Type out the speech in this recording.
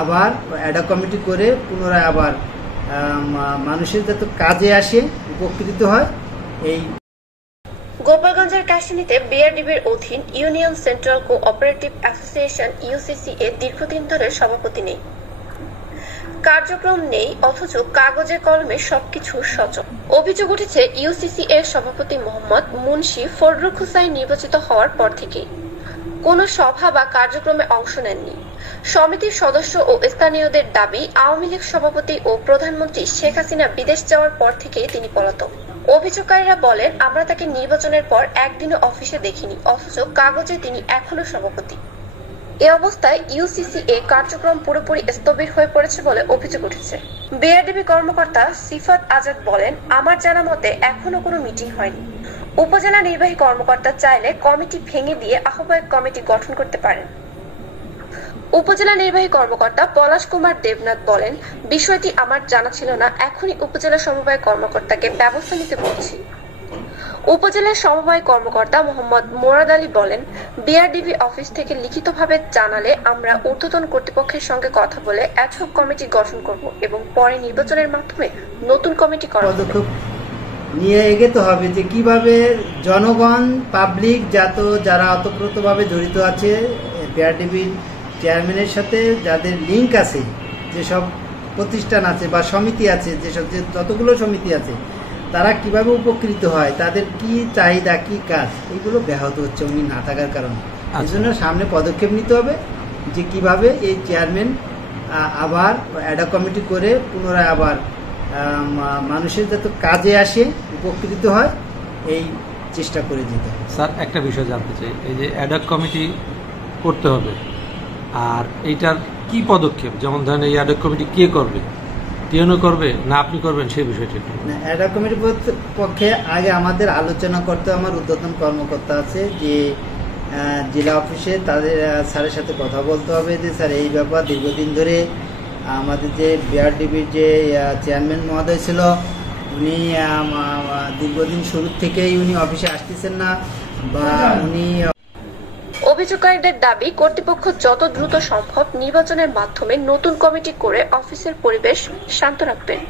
আবার Ada committee করে পুনরায় আবার মানুষের যাতে কাজে আসে, উপকৃত হয়। এই গোপালগঞ্জের কাশিনীতে বিআরডিবির অধীন union central cooperative association UCC এর দীর্ঘদিন ধরে সভাপতি নেই, কার্যক্রম নেই, অথচ কাগজে কলমে সবকিছু সচল। অভিযোগ উঠেছে ইউসিসি এর সভাপতি মোহাম্মদ মুন্সি ফররুখ হুসাইন নির্বাচিত হওয়ার পর থেকেই কোনো সভা বা কার্যক্রমে অংশ নেননি। সমিতির সদস্য ও স্থানীয়দের দাবি, আওয়ামী লীগ সভাপতি ও প্রধানমন্ত্রী শেখ হাসিনা বিদেশ যাওয়ার পর থেকেই তিনি পলাতক। অভিযোগকারীরা বলেন, আমরা তাকে নির্বাচনের পর একদিনও অফিসে দেখিনি, অথচ কাগজে তিনি এখনো সভাপতি। এ অবস্থায় ইউসিসিএ কার্যক্রম পুরোপুরি স্থবির হয়ে পড়েছে বলে অভিযোগ উঠেছে। বিআরডিবি কর্মকর্তা সিফাত আজাদ বলেন, আমার জানা মতে এখনো কোনো মিটিং হয়নি। উপজেলা নির্বাহী কর্মকর্তা চাইলে কমিটি ভেঙে দিয়ে আহ্বায়ক কমিটি গঠন করতে পারেন। উপজেলা নির্বাহী কর্মকর্তা পলাশ কুমার দেবনাথ বলেন, বিষয়টি আমার জানা ছিল না, এখনই উপজেলা সমবায় কর্মকর্তাকে ব্যবস্থা নিতে বলছি। উপজেলা সমবায় কর্মকর্তা মোহাম্মদ মোরাদ আলী বলেন, বিআরডিবি অফিস থেকে লিখিতভাবে জানালে আমরা ঊর্ধ্বতন কর্তৃপক্ষের সঙ্গে কথা বলে অ্যাডহক কমিটি গঠন করব এবং পরে নির্বাচনের মাধ্যমে নতুন কমিটি করা পদক্ষেপ নিয়ে এগোতে হবে যে কিভাবে জনগণ, পাবলিক, যারা অতপ্রতভাবে জড়িত আছে বিআরডিবির চেয়ারম্যানের সাথে, যাদের লিঙ্ক আছে, যেসব প্রতিষ্ঠান আছে বা সমিতি আছে, যতগুলো সমিতি আছে, তারা কিভাবে উপকৃত হয়, তাদের কি চাহিদা, কি কাজ, এগুলো ব্যাহত হচ্ছে উনি না থাকার কারণে। এই জন্য সামনে পদক্ষেপ নিতে হবে যে কিভাবে এই চেয়ারম্যান আবার অ্যাডা কমিটি করে পুনরায় আবার মানুষের যাতে কাজে আসে, উপকৃত হয়, এই চেষ্টা করে যেতে হবে। স্যার, একটা বিষয় জানতে চাই, এই যে অ্যাডা কমিটি করতে হবে, আর এইটার কি পদক্ষেপ, যেমন ধরেন এই অ্যাডা কমিটি কে করবে, টিএনও করবে না আপনি করবেন, সেই বিষয়টা অ্যাডা কমিটির পক্ষে আগে আমাদের আলোচনা করতে, আমার ঊর্ধ্বতন কর্মকর্তা আছে যে জেলা অফিসে, তাদের স্যারের সাথে কথা বলতে হবে যে স্যার এই ব্যাপার দীর্ঘদিন ধরে আমাদের যে বিআরডিবির যে চেয়ারম্যান মহোদয় ছিল, উনি দীর্ঘদিন শুরুর থেকেই উনি অফিসে আসতেছেন না, বা উনি। অভিযোগকারীদের দাবি, কর্তৃপক্ষ যত দ্রুত সম্ভব নির্বাচনের মাধ্যমে নতুন কমিটি করে অফিসের পরিবেশ শান্ত রাখবেন।